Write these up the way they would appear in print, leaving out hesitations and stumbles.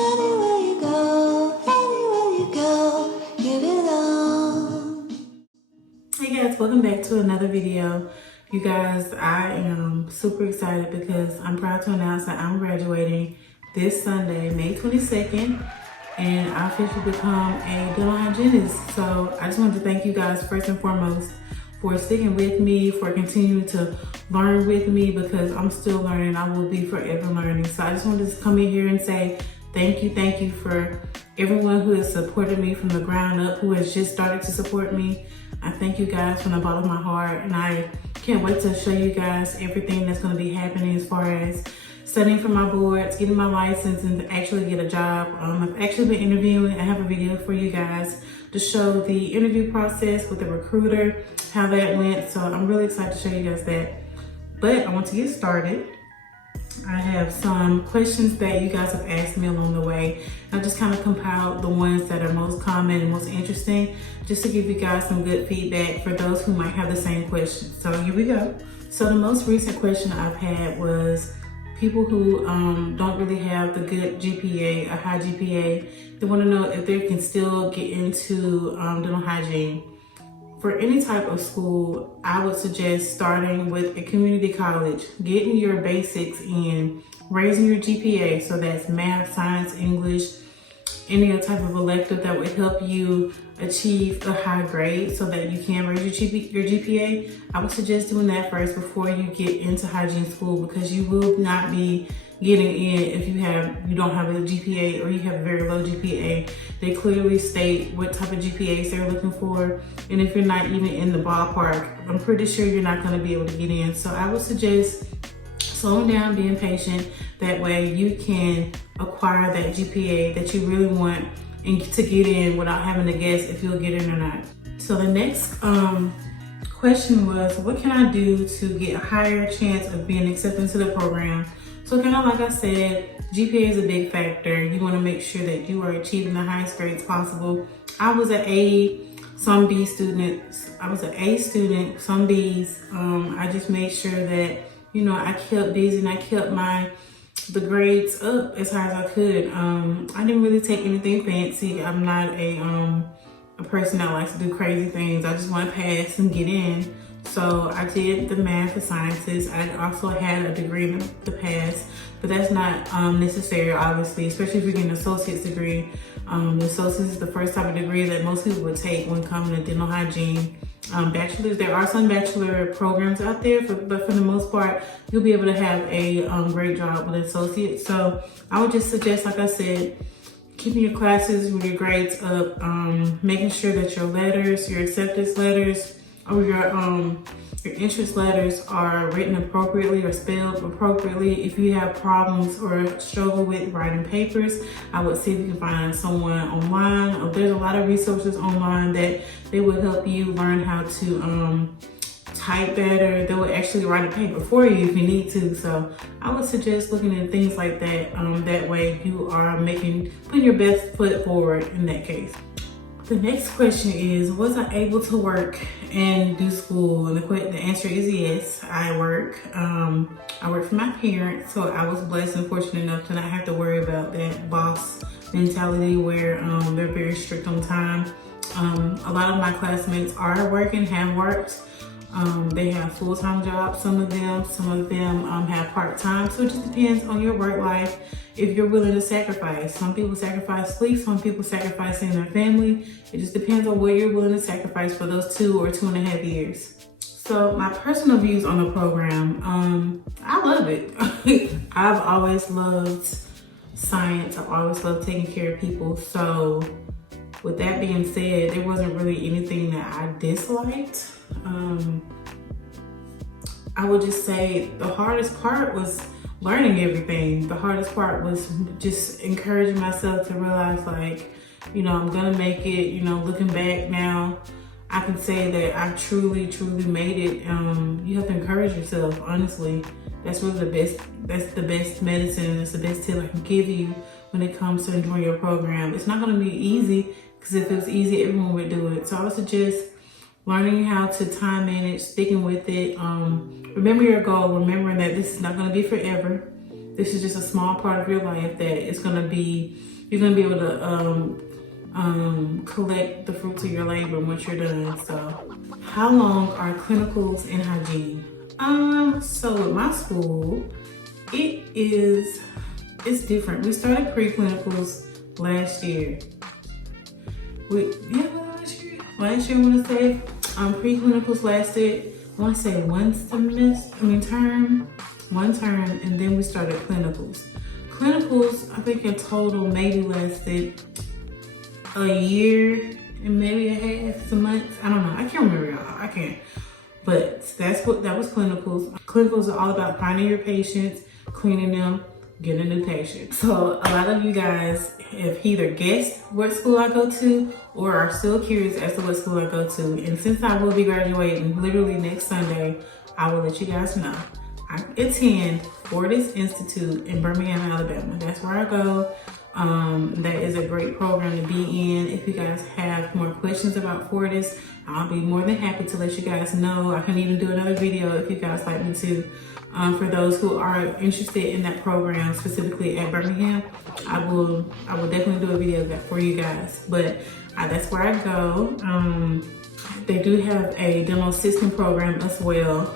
Anywhere you go, give it all. Hey guys, welcome back to another video. You guys, I am super excited because I'm proud to announce that I'm graduating this Sunday, May 22nd, and I officially become a dental hygienist. So I just wanted to thank you guys first and foremost for sticking with me, for continuing to learn with me, because I'm still learning. I will be forever learning. So I just wanted to come in here and say thank you for everyone who has supported me from the ground up, who has just started to support me. I thank you guys from the bottom of my heart, and I can't wait to show you guys everything that's going to be happening as far as studying for my boards, getting my license, and to actually get a job. I've actually been interviewing. I have a video for you guys to show the interview process with the recruiter, how that went. So I'm really excited to show you guys that. But I want to get started. I have some questions that you guys have asked me along the way. I just kind of compiled the ones that are most common and most interesting, just to give you guys some good feedback for those who might have the same questions. So here we go. So the most recent question I've had was people who don't really have the good GPA, a high GPA. They want to know if they can still get into dental hygiene. For any type of school, I would suggest starting with a community college, getting your basics in, raising your GPA, so that's math, science, English, any type of elective that would help you achieve a high grade so that you can raise your GPA. I would suggest doing that first before you get into hygiene school, because you will not be getting in if you don't have a GPA or you have a very low GPA. They clearly state what type of GPAs they're looking for, and if you're not even in the ballpark, I'm pretty sure you're not going to be able to get in. So I would suggest slowing down, being patient. That way you can acquire that GPA that you really want and to get in without having to guess if you'll get in or not. So the next question was, what can I do to get a higher chance of being accepted into the program? So kind of like I said, GPA is a big factor. You want to make sure that you are achieving the highest grades possible. I was an A, some B students. I was an A student, some Bs. I just made sure that, I kept busy and I kept the grades up as high as I could. I didn't really take anything fancy. I'm not a person that likes to do crazy things. I just want to pass and get in. So I did the math and sciences. I also had a degree to pass, but that's not necessary, obviously, especially if you're getting an associate's degree. The associate's is the first type of degree that most people would take when coming to dental hygiene. Bachelor's, there are some bachelor programs out there, but for the most part, you'll be able to have a great job with an associate. So I would just suggest, like I said, keeping your classes with your grades up, making sure that your letters, your acceptance letters, or your interest letters are written appropriately or spelled appropriately. If you have problems or struggle with writing papers, I would see if you can find someone online. There's a lot of resources online that they will help you learn how to type better. They will actually write a paper for you if you need to. So I would suggest looking at things like that. That way you are putting your best foot forward in that case. The next question is, was I able to work and do school? And the answer is yes, I work. I work for my parents, so I was blessed and fortunate enough to not have to worry about that boss mentality where they're very strict on time. A lot of my classmates are working, have worked. They have full-time jobs, some of them have part-time. So it just depends on your work life, if you're willing to sacrifice. Some people sacrifice sleep, some people sacrifice seeing their family. It just depends on what you're willing to sacrifice for those 2 or 2.5 years. So my personal views on the program, I love it. I've always loved science. I've always loved taking care of people. So with that being said, there wasn't really anything that I disliked. I would just say the hardest part was learning everything. The hardest part was just encouraging myself to realize, like, I'm gonna make it. Looking back now, I can say that I truly made it. You have to encourage yourself, honestly. That's really that's the best medicine. That's the best tip I can give you when it comes to enjoying your program. It's not gonna be easy, because if it was easy, everyone would do it. So I would suggest learning how to time manage, sticking with it. Remember your goal, remembering that this is not going to be forever. This is just a small part of your life that it's gonna be, you're gonna be able to collect the fruits of your labor once you're done. So how long are clinicals in hygiene? So with my school, it's different. We started pre-clinicals last year. Last year I want to say pre-clinicals lasted, I want to say one term, and then we started clinicals. Clinicals, I think in total maybe lasted a year and maybe a half, some months. I don't know. I can't remember, y'all. I can't. But that was clinicals. Clinicals are all about finding your patients, cleaning them, getting a new patient. So a lot of you guys have either guessed what school I go to or are still curious as to what school I go to. And since I will be graduating literally next Sunday, I will let you guys know. I attend Fortis Institute in Birmingham, Alabama. That's where I go. That is a great program to be in. If you guys have more questions about Fortis, I'll be more than happy to let you guys know. I can even do another video if you guys like me to. For those who are interested in that program, specifically at Birmingham, I will definitely do a video of that for you guys. But that's where I go. They do have a dental assistant program as well.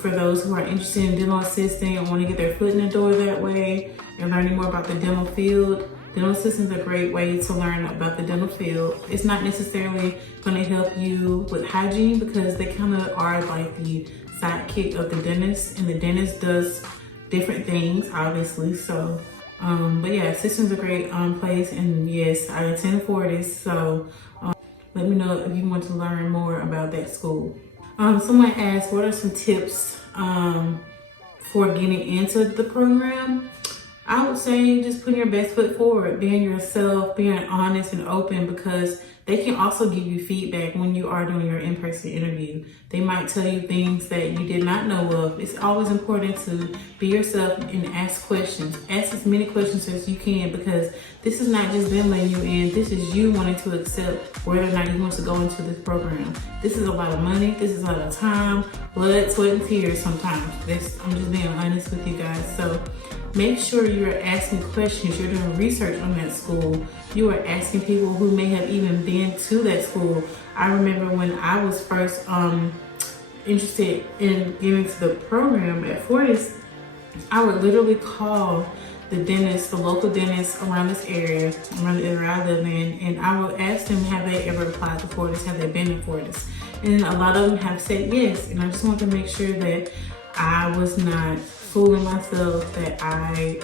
For those who are interested in dental assisting and want to get their foot in the door that way and learning more about the dental field, dental assisting is a great way to learn about the dental field. It's not necessarily going to help you with hygiene because they kind of are like the sidekick of the dentist, and the dentist does different things, obviously. So, but yeah, assistant's a great place, and yes, I attend Fortis. So, let me know if you want to learn more about that school. Someone asked, what are some tips for getting into the program? I would say just putting your best foot forward, being yourself, being honest and open, because they can also give you feedback when you are doing your in-person interview. They might tell you things that you did not know of. It's always important to be yourself and ask questions. Ask as many questions as you can, because this is not just them letting you in. This is you wanting to accept whether or not you want to go into this program. This is a lot of money. This is a lot of time, blood, sweat, and tears sometimes. I'm just being honest with you guys. So make sure you're asking questions. You're doing research on that school. You are asking people who may have even been to that school. I remember when I was first interested in getting to the program at Fortis, I would literally call the dentist, the local dentist around this area, around the area I live in, and I would ask them, have they ever applied to Fortis? Have they been in Fortis? And a lot of them have said yes. And I just want to make sure that I was not fooling myself, that I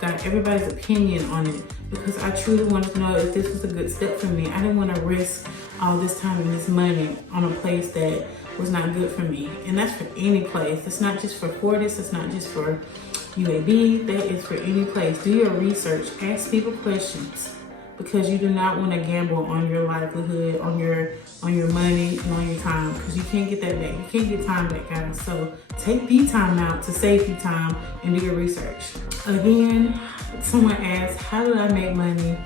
got everybody's opinion on it, because I truly wanted to know if this was a good step for me. I didn't want to risk all this time and this money on a place that was not good for me. And that's for any place. It's not just for Fortis. It's not just for UAB. That is for any place. Do your research. Ask people questions, because you do not want to gamble on your livelihood, on your money, and on your time, because you can't get that back. You can't get time back, guys. So take the time out to save you time and do your research. Again, someone asked, how do I make money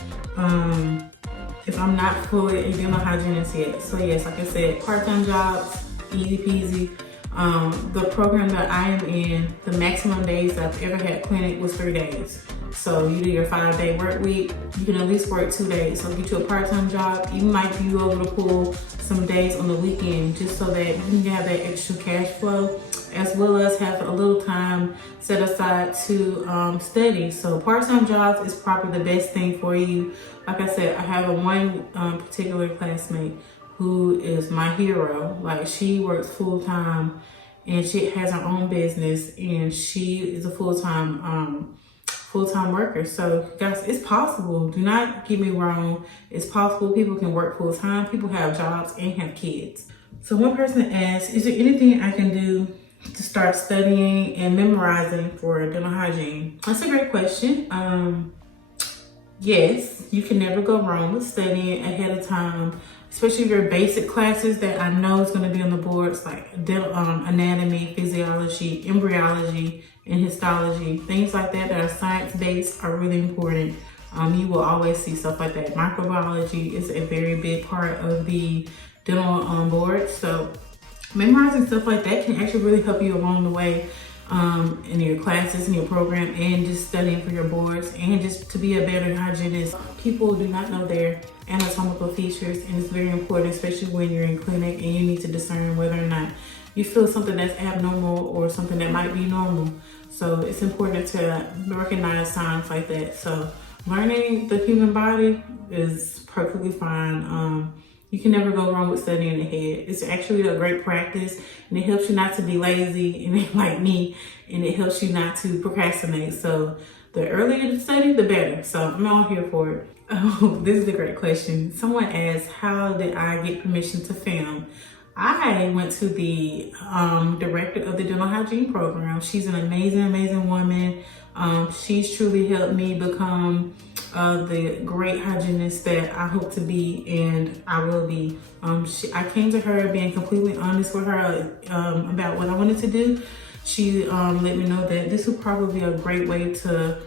if I'm not fully a dental hygienist yet? So yes, like I said, part-time jobs, easy peasy. The program that I am in, the maximum days I've ever had clinic was 3 days. So you do your 5-day work week, you can at least work 2 days. So get you a part-time job. You might be able to pull some days on the weekend just so that you can have that extra cash flow, as well as have a little time set aside to study. So part-time jobs is probably the best thing for you. Like I said, I have one particular classmate who is my hero. Like, she works full-time and she has her own business, and she is a full-time worker. So guys, it's possible. Do not get me wrong. It's possible. People can work full-time. People have jobs and have kids. So one person asked, is there anything I can do to start studying and memorizing for dental hygiene? That's a great question. Yes, you can never go wrong with studying ahead of time, especially your basic classes that I know is going to be on the boards, like dental, anatomy, physiology, embryology, and histology. Things like that are science-based are really important. You will always see stuff like that. Microbiology is a very big part of the dental board. So memorizing stuff like that can actually really help you along the way. in your classes, in your program, and just studying for your boards, and just to be a better hygienist. People do not know their anatomical features, and it's very important, especially when you're in clinic and you need to discern whether or not you feel something that's abnormal or something that might be normal. So it's important to recognize signs like that. So learning the human body is perfectly fine. You can never go wrong with studying the head. It's actually a great practice, and it helps you not to be lazy and like me, and it helps you not to procrastinate. So the earlier you study, the better. So I'm all here for it. Oh, this is a great question. Someone asked, how did I get permission to film? I went to the director of the dental hygiene program. She's an amazing, amazing woman. She's truly helped me become the great hygienist that I hope to be, and I will be. I came to her being completely honest with her about what I wanted to do. She let me know that this would probably be a great way to,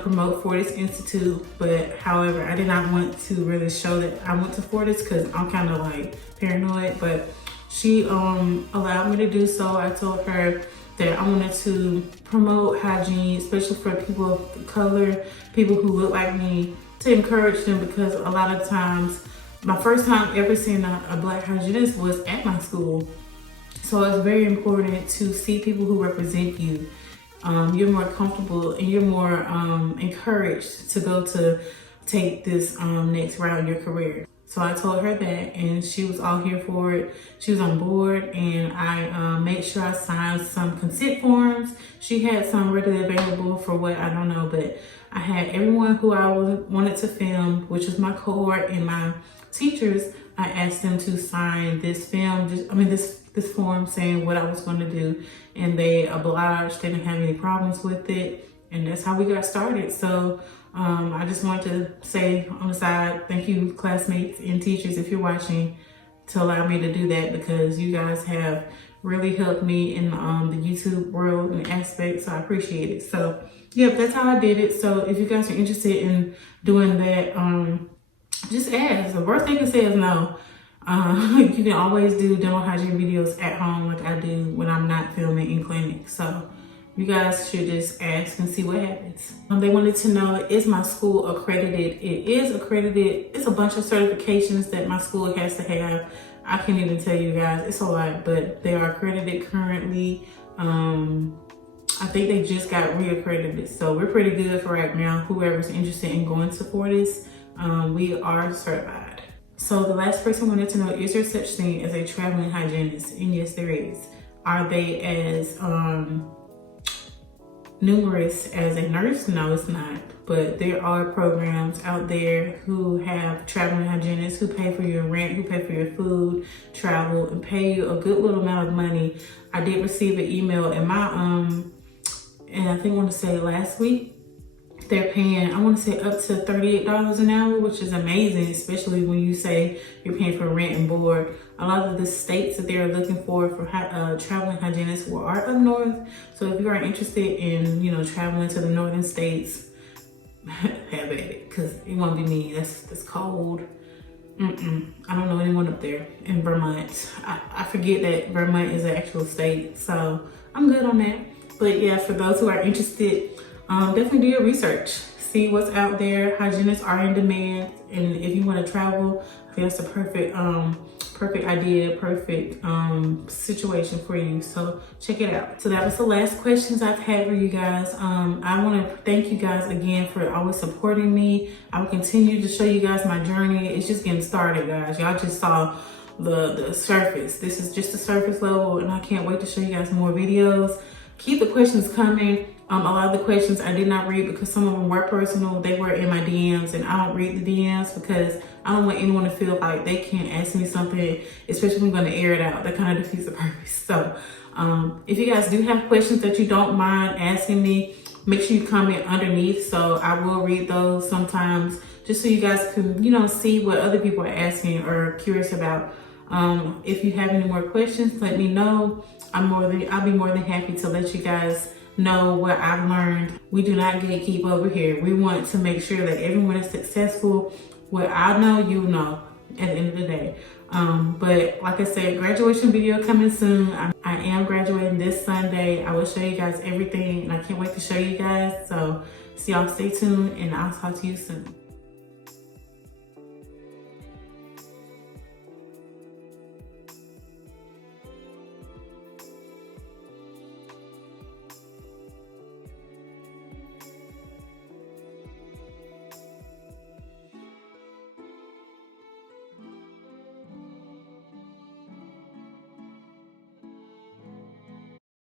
promote Fortis Institute. But however, I did not want to really show that I went to Fortis because I'm kind of like paranoid. But she allowed me to do so. I told her that I wanted to promote hygiene, especially for people of color, people who look like me, to encourage them, because a lot of times, my first time ever seeing a Black hygienist was at my school. So it's very important to see people who represent you. You're more comfortable and you're more encouraged to go to take this next route in your career. So I told her that, and she was all here for it. She was on board, and I made sure I signed some consent forms. She had some readily available for what, I don't know, but I had everyone who I wanted to film, which was my cohort and my teachers. I asked them to sign this this form saying what I was going to do, and they obliged. They didn't have any problems with it, and that's how we got started. So I just wanted to say on the side, thank you, classmates and teachers, if you're watching, to allow me to do that, because you guys have really helped me in the YouTube world and aspect, so I appreciate it. So yep, that's how I did it. So if you guys are interested in doing that, just ask. The worst they can say is no. You can always do dental hygiene videos at home like I do when I'm not filming in clinic. So you guys should just ask and see what happens. They wanted to know, is my school accredited? It is accredited. It's a bunch of certifications that my school has to have. I can't even tell you guys, it's a lot, but they are accredited currently. I think they just got reaccredited. So we're pretty good for right now. Whoever's interested in going to Fortis, we are certified. So the last person wanted to know, is there such thing as a traveling hygienist? And yes, there is. Are they as numerous as a nurse? No, it's not. But there are programs out there who have traveling hygienists who pay for your rent, who pay for your food, travel, and pay you a good little amount of money. I did receive an email in my and I think I want to say last week, they're paying, I want to say up to $38 an hour, which is amazing, especially when you say you're paying for rent and board. A lot of the states that they're looking for traveling hygienists are up north. So if you are interested in, traveling to the northern states, have at it, because it won't be me. That's cold. I don't know anyone up there in Vermont. I forget that Vermont is an actual state, so I'm good on that. But yeah, for those who are interested, definitely do your research. See what's out there. Hygienists are in demand, and if you want to travel, I think that's the perfect idea, perfect situation for you. So check it out. So that was the last questions I've had for you guys. I want to thank you guys again for always supporting me. I will continue to show you guys my journey. It's just getting started, guys. Y'all just saw the surface. This is just the surface level, and I can't wait to show you guys more videos. Keep the questions coming. A lot of the questions I did not read because some of them were personal. They were in my DMs, and I don't read the DMs because I don't want anyone to feel like they can't ask me something, especially if I'm going to air it out. That kind of defeats the purpose. So if you guys do have questions that you don't mind asking me, make sure you comment underneath, so I will read those sometimes, just so you guys can, see what other people are asking or curious about. If you have any more questions, let me know. I'll be more than happy to let you guys know what I've learned. We do not gatekeep over here. We want to make sure that everyone is successful. What I know, you know, at the end of the day. But like I said, graduation video coming soon. I am graduating this Sunday. I will show you guys everything and I can't wait to show you guys. So y'all stay tuned and I'll talk to you soon.